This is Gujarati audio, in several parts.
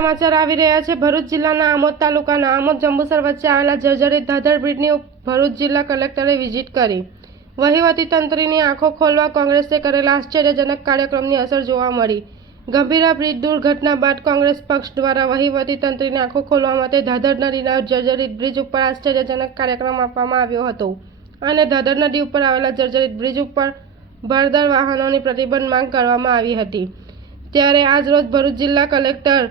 સમાચાર આવી રહ્યા છે। ભરૂચ જિલ્લાના આમોદ તાલુકાના આમોદ જંબુસર વચ્ચે આવેલા જર્જરિત ધાધર બ્રિજની ભરૂચ જિલ્લા કલેક્ટરે વિઝિટ કરી વહીવટી તંત્રની આંખો ખોલવા કોંગ્રેસે કરેલા આશ્ચર્યજનક કાર્યક્રમની અસર જોવા મળી। ગંભીરા બ્રિજ દુર્ઘટના બાદ કોંગ્રેસ પક્ષ દ્વારા વહીવટી તંત્રની આંખો ખોલવા માટે ધાધર નદીના જર્જરિત બ્રિજ ઉપર આશ્ચર્યજનક કાર્યક્રમ આપવામાં આવ્યો હતો અને ધાધર નદી ઉપર આવેલા જર્જરિત બ્રિજ ઉપર ભરદાર વાહનોની પ્રતિબંધ માંગ કરવામાં આવી હતી। ત્યારે આજરોજ ભરૂચ જિલ્લા કલેક્ટર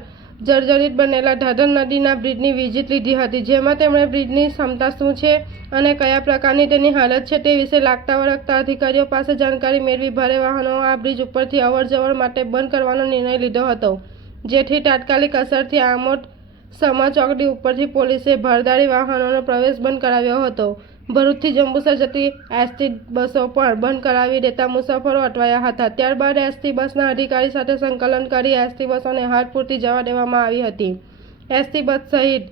જર્જરિત બનેલા ધાધર નદીના બ્રિજની વિઝિટ લીધી હતી, જેમાં તેમણે બ્રિજની ક્ષમતા શું છે અને કયા પ્રકારની તેની હાલત છે તે વિશે લાગતા વળગતા અધિકારીઓ પાસે જાણકારી મેળવી ભારે વાહનો આ બ્રિજ ઉપરથી અવરજવર માટે બંધ કરવાનો નિર્ણય લીધો હતો, જેથી તાત્કાલિક અસરથી આમોદ સમા ચોકડી ઉપરથી પોલીસે ભારદારી વાહનોનો પ્રવેશ બંધ કરાવ્યો હતો। ભરૂચથી જંબુસર જતી એસટી બસો પણ બંધ કરાવી દેતા મુસાફરો અટવાયા હતા। ત્યારબાદ એસટી બસના અધિકારી સાથે સંકલન કરી એસટી બસોને હાથ પૂરતી જવા દેવામાં આવી હતી। એસટી બસ સહિત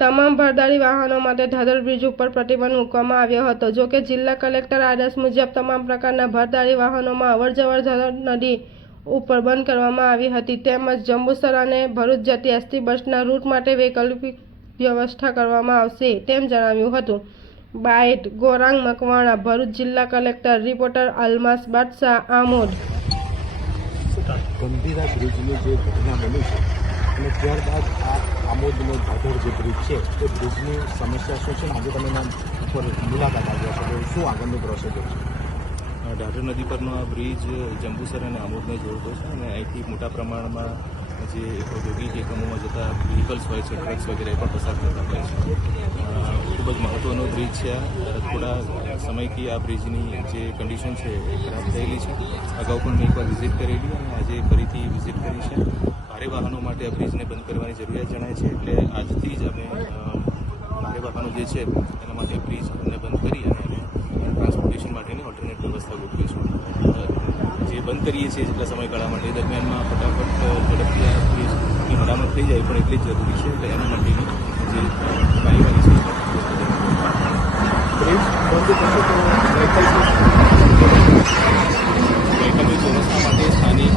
તમામ ભારદારી વાહનો માટે ધાધર બ્રિજ ઉપર પ્રતિબંધ મૂકવામાં આવ્યો હતો। જોકે જિલ્લા કલેક્ટર આદેશ મુજબ તમામ પ્રકારના ભારદારી વાહનોમાં અવરજવર ધાધર નદી ઉપર બંધ કરવામાં આવી હતી, તેમજ જંબુસર અને ભરૂચ જતી એસટી બસના રૂટ માટે વૈકલ્પિક વ્યવસ્થા કરવામાં આવશે તેમ જણાવ્યું હતું। બાઇટ ગોરાંગ મકવાણા, ભરૂચ જિલ્લા કલેક્ટર, રિપોર્ટર અલમાસ બાદશાહ, આમોદ। ગંભીરા બ્રિજની જે ઘટના બની છે અને ત્યારબાદ આ આમોદનો ધાધર જે બ્રિજ છે તે બ્રિજની સમસ્યા શું છે? આજે તમે એના ઉપર મુલાકાત આવ્યા છો, તો શું આગળનું પ્રોસિજર છે? ધાધર નદી પરનો આ બ્રિજ જંબુસર અને આમોદને જોડતો છે અને અહીંથી મોટા પ્રમાણમાં જે ઔદ્યોગિક એકમોમાં જતા વ્હીકલ્સ હોય છે, ટ્રક્સ વગેરે પણ પસાર થતા હોય છે। ખૂબ જ મહત્ત્વનો બ્રિજ છે આ। થોડા સમયથી આ બ્રિજની જે કન્ડિશન છે એ ખરાબ થયેલી છે। અગાઉ પણ મેં એકવાર વિઝિટ કરેલી અને આજે ફરીથી વિઝિટ કરી છે। ભારે વાહનો માટે આ બ્રિજને બંધ કરવાની જરૂરિયાત જણાય છે, એટલે આજથી જ અમે ભારે વાહનો જે છે એના માટે બ્રિજને બંધ કરી અને ટ્રાન્સપોર્ટેશન માટેની ઓલ્ટરનેટ વ્યવસ્થા ગોઠવીશું। જે બંધ કરીએ છીએ જેટલા સમયગાળા માટે એ દરમિયાનમાં ફટાફટ ઝડપથી આ બ્રિજની મરામત થઈ જાય પણ એટલી જ જરૂરી છે, એટલે એના માટેની જે કાર્યવાહી છે બ્રિજ બંધ થશે તો વૈકલ્પિક વ્યવસ્થા માટે સ્થાનિક